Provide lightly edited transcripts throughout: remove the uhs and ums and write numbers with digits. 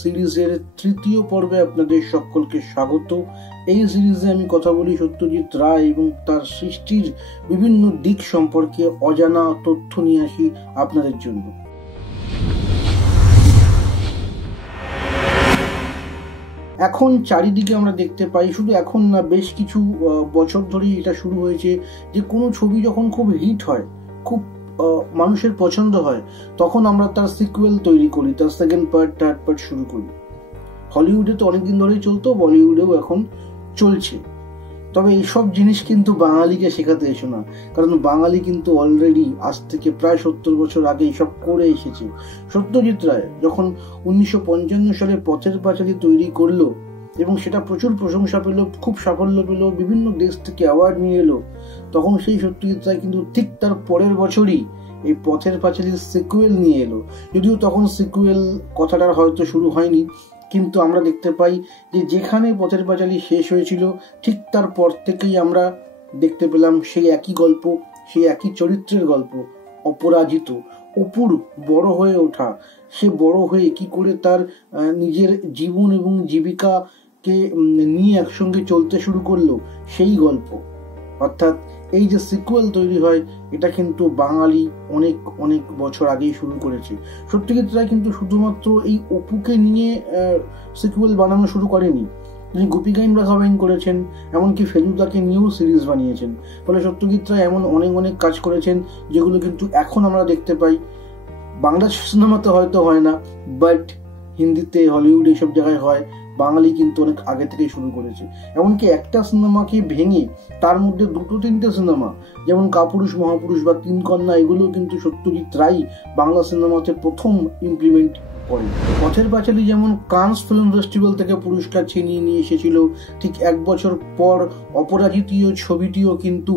সিরিজের তৃতীয় পর্বে আপনাদের সকলকে স্বাগত। এই সিরিজে আমি কথা বলি সত্যজিৎ রায় এবং তার সৃষ্টির বিভিন্ন দিক সম্পর্কে অজানা তথ্য নিয়ে আসি আপনাদের জন্য। এখন চারিদিকে আমরা দেখতে পাই, শুধু এখন না, বেশ কিছু বছর ধরেই এটা শুরু হয়েছে যে কোনো ছবি যখন খুব হিট হয়, খুব মানুষের পছন্দ হয়, তখন আমরা তার সিকুয়েল তৈরি করি, তার সেকেন্ড পার্ট, থার্ড পার্ট শুরু করি। হলিউডে তো অনেকদিন ধরেই চলতো, বলিউডেও এখন চলছে। তবে এইসব জিনিস কিন্তু বাঙালিকে শেখাতে এসো না, কারণ বাঙালি কিন্তু অলরেডি আজ থেকে প্রায় 70 বছর আগে এইসব করে এসেছে। সত্যজিৎ রায় যখন 1955 সালে পথের পাঁচালী তৈরি করলো এবং সেটা প্রচুর প্রশংসা পেল, খুব সাফল্য পেল, বিভিন্ন দেশ থেকে অ্যাওয়ার্ড নিয়ে এলো, তখন সেই সত্যজিৎ রায় কিন্তু ঠিক তার পরের বছরই এই পথের পাঁচালীর সিকুয়েল নিয়ে এলো। যদিও তখন সিকুয়েল কথাটার হয়তো শুরু হয়নি, কিন্তু আমরা দেখতে পাই যে যেখানে পথের পাঁচালী শেষ হয়েছিল ঠিক তার পর থেকেই আমরা দেখতে পেলাম সেই একই গল্প, সেই একই চরিত্রের গল্প, অপরাজিত। অপুর বড় হয়ে ওঠা, সে বড় হয়ে কি করে তার নিজের জীবন এবং জীবিকাকে নিয়ে একসঙ্গে চলতে শুরু করলো, সেই গল্প। অর্থাৎ এই যে সিকুয়েল তৈরি হয়, এটা কিন্তু বাঙালি অনেক অনেক বছর আগেই শুরু করেছে। সত্যজিৎ রায় কিন্তু শুধুমাত্র এই অপুকে নিয়ে সিকুয়েল বানানো শুরু করেনি, তিনি গোপীগাইন রাঘাবাইন করেছেন, এমনকি ফেলুদাকে নিয়েও সিরিজ বানিয়েছেন। ফলে সত্যজিৎ রায় এমন অনেক অনেক কাজ করেছেন যেগুলো কিন্তু এখন আমরা দেখতে পাই। বাংলা সিনেমাতে হয়তো হয় না, বাট হিন্দিতে, হলিউড, এসব জায়গায় হয়। বাঙালি কিন্তু অনেক আগে থেকেই শুরু করেছে। এমনকি একটা সিনেমাকে ভেঙে তার মধ্যে দুটো তিনটে সিনেমা, যেমন কাপুরুষ, মহাপুরুষ বা তিন কন্যা, এগুলো কিন্তু সত্যজিৎ রায় বাংলা সিনেমাতে প্রথম ইমপ্লিমেন্ট করেন। পথের পাঁচালী যেমন কানস ফিল্ম ফেস্টিভ্যাল থেকে পুরস্কার ছিনিয়ে নিয়ে এসেছিল, ঠিক এক বছর পর অপরাজিতীয় ছবিটিও কিন্তু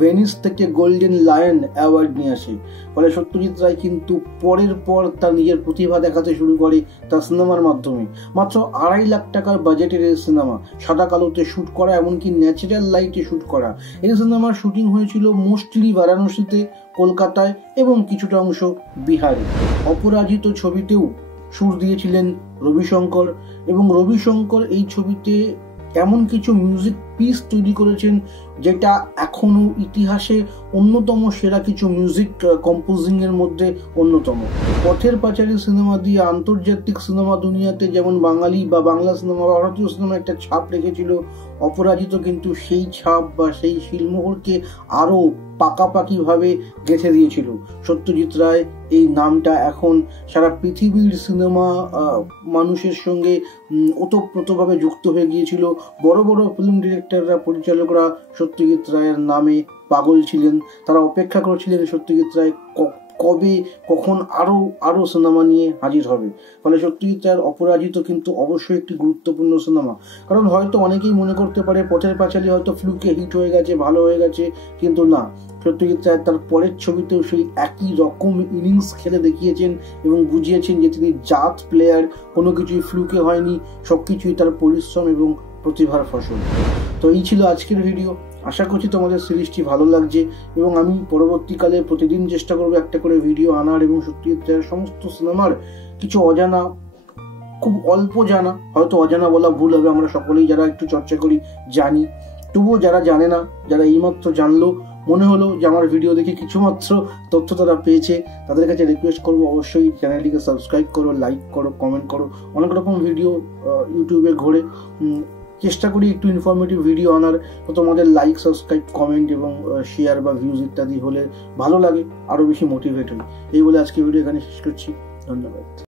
ভেনিস থেকে গোল্ডেন লায়ন অ্যাওয়ার্ড নিয়ে আসে। ফলে সত্যজিৎ রায় কিন্তু পরের পর তার নিজের প্রতিভা দেখাতে শুরু করে তার সিনেমার মাধ্যমে। মাত্র 2.5 লাখ টাকার বাজেটের এই সিনেমা, সাদা কালোতে শুট করা, এমনকি ন্যাচারাল লাইটে শুট করা। এই সিনেমার শুটিং হয়েছিল মোস্টলি বারাণসীতে, কলকাতায় এবং কিছুটা অংশ বিহারে। অপরাজিত ছবিতেও সুর দিয়েছিলেন রবিশঙ্কর, এবং রবিশঙ্কর এই ছবিতে এমন কিছু মিউজিক পিস তৈরি করেছেন যেটা এখনো ইতিহাসে অন্যতম সেরা কিছু মিউজিক কম্পোজিং এর মধ্যে অন্যতম। পথের পাঁচালী সিনেমা দিয়ে আন্তর্জাতিক সিনেমা দুনিয়াতে যেমন বাঙালি বা বাংলা সিনেমা বা ভারতীয় সিনেমা একটা ছাপ রেখেছিল, অপরাজিত কিন্তু সেই ছাপ বা সেই শিলমোহরকে আরো পাকাপাকি ভাবে গেঁথে দিয়েছিল। সত্যজিৎ রায় এই নামটা এখন সারা পৃথিবীর সিনেমা মানুষের সঙ্গে ওতপ্রোতভাবে যুক্ত হয়ে গিয়েছিল। বড় বড় ফিল্ম ডিরেক্টররা, পরিচালকরা সত্যজিৎ রায়ের নামে পাগল ছিলেন। তারা অপেক্ষা করছিলেন সত্যজিৎ রায় কবে কখন আরো সিনেমা নিয়ে হাজির হবে। ফলে সত্যজিৎ রায়ের অপরাজিত কিন্তু অবশ্যই একটি গুরুত্বপূর্ণ সিনেমা। কারণ হয়তো অনেকেই মনে করতে পারে পথের পাঁচালী হয়তো ফ্লুকে হিট হয়ে গেছে, ভালো হয়ে গেছে, কিন্তু না, সত্যজিৎ রায় তার পরের ছবিতেও সেই একই রকম ইনিংস খেলে দেখিয়েছেন এবং বুঝিয়েছেন যে তিনি জাত প্লেয়ার, কোনো কিছুই ফ্লুকে হয়নি, সবকিছুই তার পরিশ্রম এবং প্রতিভার ফসল। তো এই ছিল আজকের ভিডিও। আশা করছি তোমাদের সিরিজটি ভালো লাগছে এবং আমি পরবর্তীকালে প্রতিদিন চেষ্টা করবো একটা করে ভিডিও আনার, এবং সত্যজিৎ রায়ের সমস্ত সিনেমার কিছু অজানা, খুব অল্প জানা, হয়তো অজানা বলা ভুল হবে, আমরা সকলেই যারা একটু চর্চা করি জানি, তবুও যারা জানে না, যারা এইমাত্র জানলো, মনে হলো যে আমার ভিডিও দেখে কিছুমাত্র তথ্য তারা পেয়েছে, তাদের কাছে রিকোয়েস্ট করবো অবশ্যই চ্যানেলটিকে সাবস্ক্রাইব করো, লাইক করো, কমেন্ট করো। অনেক রকম ভিডিও ইউটিউবে ঘোরে, চেষ্টা করি একটু ইনফরমেটিভ ভিডিও আনার। তো তোমাদের লাইক, সাবস্ক্রাইব, কমেন্ট এবং শেয়ার বা ভিউজ ইত্যাদি হলে ভালো লাগে, আরো বেশি মোটিভেট হই। এই বলে আজকে ভিডিও এখানে শেষ করছি। ধন্যবাদ।